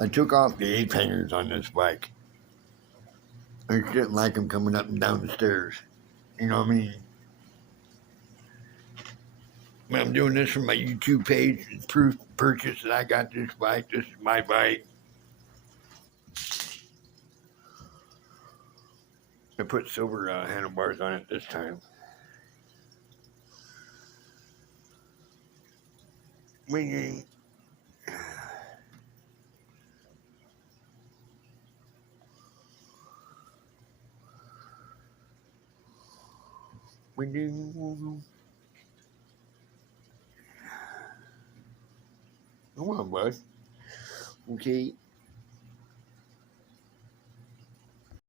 I took off the Apehangers on this bike. I just didn't like them coming up and down the stairs. You know what I mean? When I'm doing this for my YouTube page, it's proof purchase that I got this bike. This is my bike. I put silver handlebars on it this time. We do. Come on, bud. Okay.